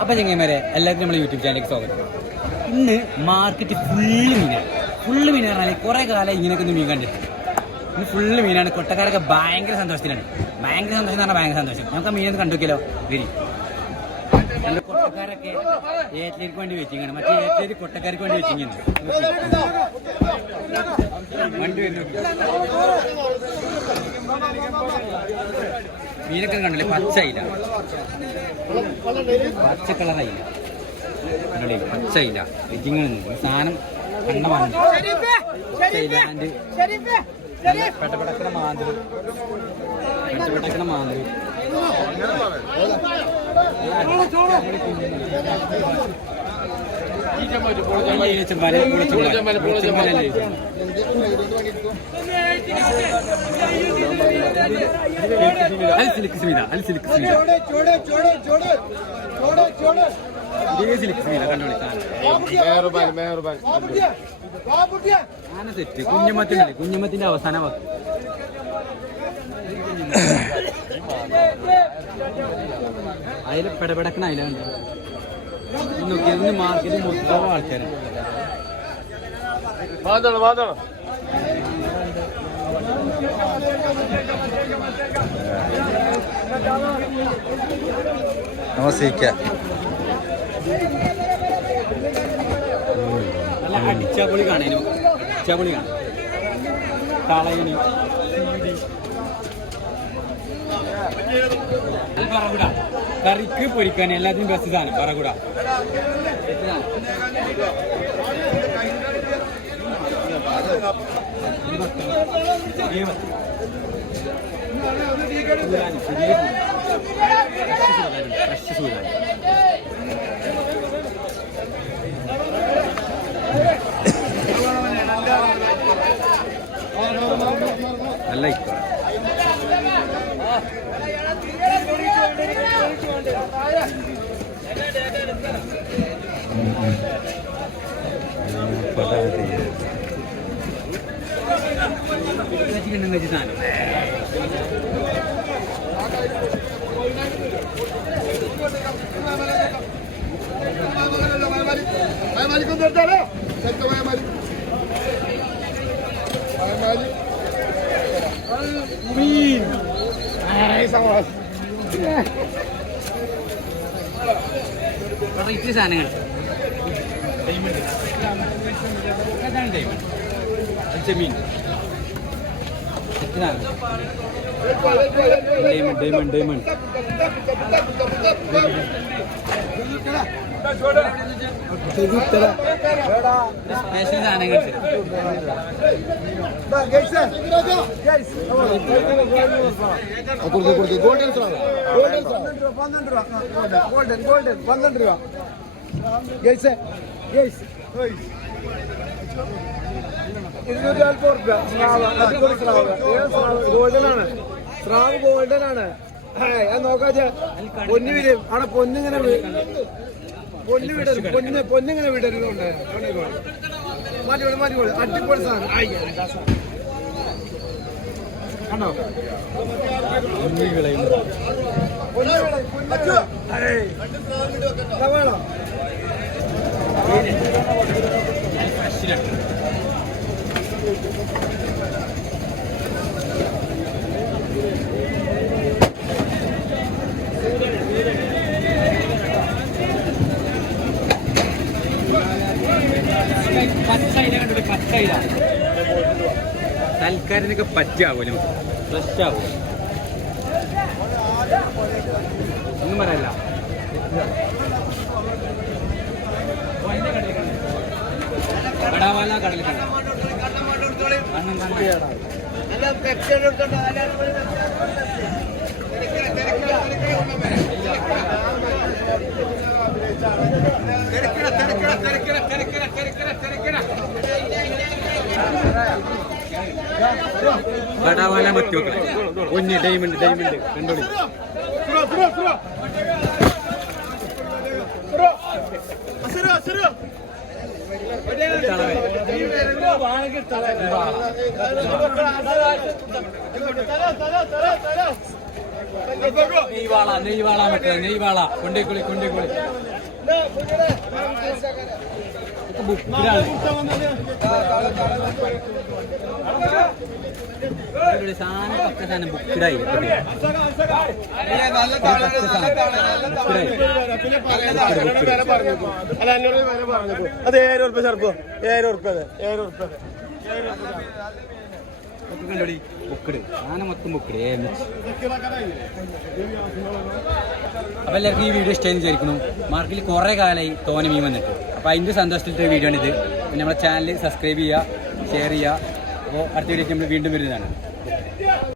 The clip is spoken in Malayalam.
അപ്പോൾ ചങ്ങന്മാരെ എല്ലാവർക്കും നമ്മുടെ യൂട്യൂബ് ചാനലിലേക്ക് സ്വാഗതം. ഇന്ന് മാർക്കറ്റ് ഫുള്ള് മീൻ പറഞ്ഞാൽ കുറേ കാലം ഇങ്ങനെയൊക്കെ ഒന്ന് മീൻ കണ്ടിട്ട് ഇന്ന് ഫുള്ള് മീനാണ്. കൊട്ടക്കാരൊക്കെ ഭയങ്കര സന്തോഷത്തിലാണ്. ഭയങ്കര സന്തോഷം എന്ന് പറഞ്ഞാൽ ഭയങ്കര സന്തോഷം. നമുക്ക് ആ മീനൊന്ന് കണ്ടുവെക്കില്ലോ. വരി എൻ്റെ കൊട്ടക്കാരൊക്കെ ഏറ്റിലേക്ക് വേണ്ടി വെച്ചിങ്ങാണ്. മറ്റേ ഏറ്റിലേക്ക് കൊട്ടക്കാർക്ക് വേണ്ടി വെച്ചിങ്ങനെ വണ്ടി വരുന്നു. മീനൊക്കെ കണ്ടില്ലേ? പച്ചയില്ല, പച്ച കളറായില്ല, പച്ചയില്ല. വെച്ചിങ്ങനെ സാധനം കണ്ണ പെട്ടപ്പെടക്കണ മാന്തല് സെറ്റ് കുഞ്ഞമ്മത്തിന്റെ അവസാന വാക്ക്. അതിൽ പെടപെടക്കണ അതിലുണ്ട്. നോക്കിയ മാർക്കറ്റിൽ മൊത്തം ആൾക്കാരാണ്. നമസ്കാരം. നല്ല അടിച്ചാപ്പൊളി കാണാൻ അടിച്ചാപ്പൊളി കാണാം. കളയണി പറകൂട കറിക്ക് പൊരിക്കാൻ എല്ലാത്തിനും ബെസ്റ്റ് സാധനം പറകൂട. ഫ്രഷ് സൂര്യ നല്ല ഇഷ്ടം. വെറൈറ്റി സാധനങ്ങൾ. ഡയമണ്ട് ഏതാണ്? ഡയമണ്ട് ചെമ്മീൻ ഡയമണ്ട് ഡയമണ്ട് സ്പെഷ്യൽ സാധനങ്ങൾ. ഗോൾഡനാണ്, സ്രാവ് ഗോൾഡനാണ്. നോക്കാ പൊന്നു വരും അവിടെ. പൊന്നിങ്ങനെ പൊന്നിങ്ങനെ വിടരുന്നുണ്ട്. മാറ്റിക്കോളി അടിപൊളി സാധനം. കണ്ടോ വേണോ? പച്ചയില കണ്ടിട്ട് പച്ചയില തൽക്കാരനൊക്കെ പറ്റാവൂലും ഫ്രഷ് ആവും. ഒന്നും പറയല്ല. കടവാല കടൽ കണ്ട കടവാല മത്തി വെക്കണേ. ഒന്ന് ഡയമണ്ട് ഡയമണ്ട് കണ്ടോളി. നെയ്വാള മറ്റേ നെയ്വാള കൊണ്ടേക്കുളി ബുക്കിലാണ് സാധനം പക്ക സാധനം ബുക്കിലായി അത് 7 ഉറുപ്പ്യ ചെറുപ്പം 7 ഉറുപ്പ്യ കണ്ടോടി ബുക്കിട് സാധനം മൊത്തം ബുക്കിട് അപ്പൊ എല്ലാവർക്കും ഈ വീഡിയോ ഇഷ്ടമായി വിചാരിക്കുന്നു. മാർക്കറ്റിൽ കുറെ കാലമായി തോനെ മീൻ വന്നിട്ട്, അപ്പൊ അതിന്റെ സന്തോഷത്തിലൊരു വീഡിയോ ആണ് ഇത്. പിന്നെ നമ്മുടെ ചാനൽ സബ്സ്ക്രൈബ് ചെയ്യുക, ഷെയർ ചെയ്യുക. അപ്പോൾ അടുത്ത വീഡിയോക്ക് നമ്മൾ വീണ്ടും വരുന്നതാണ്.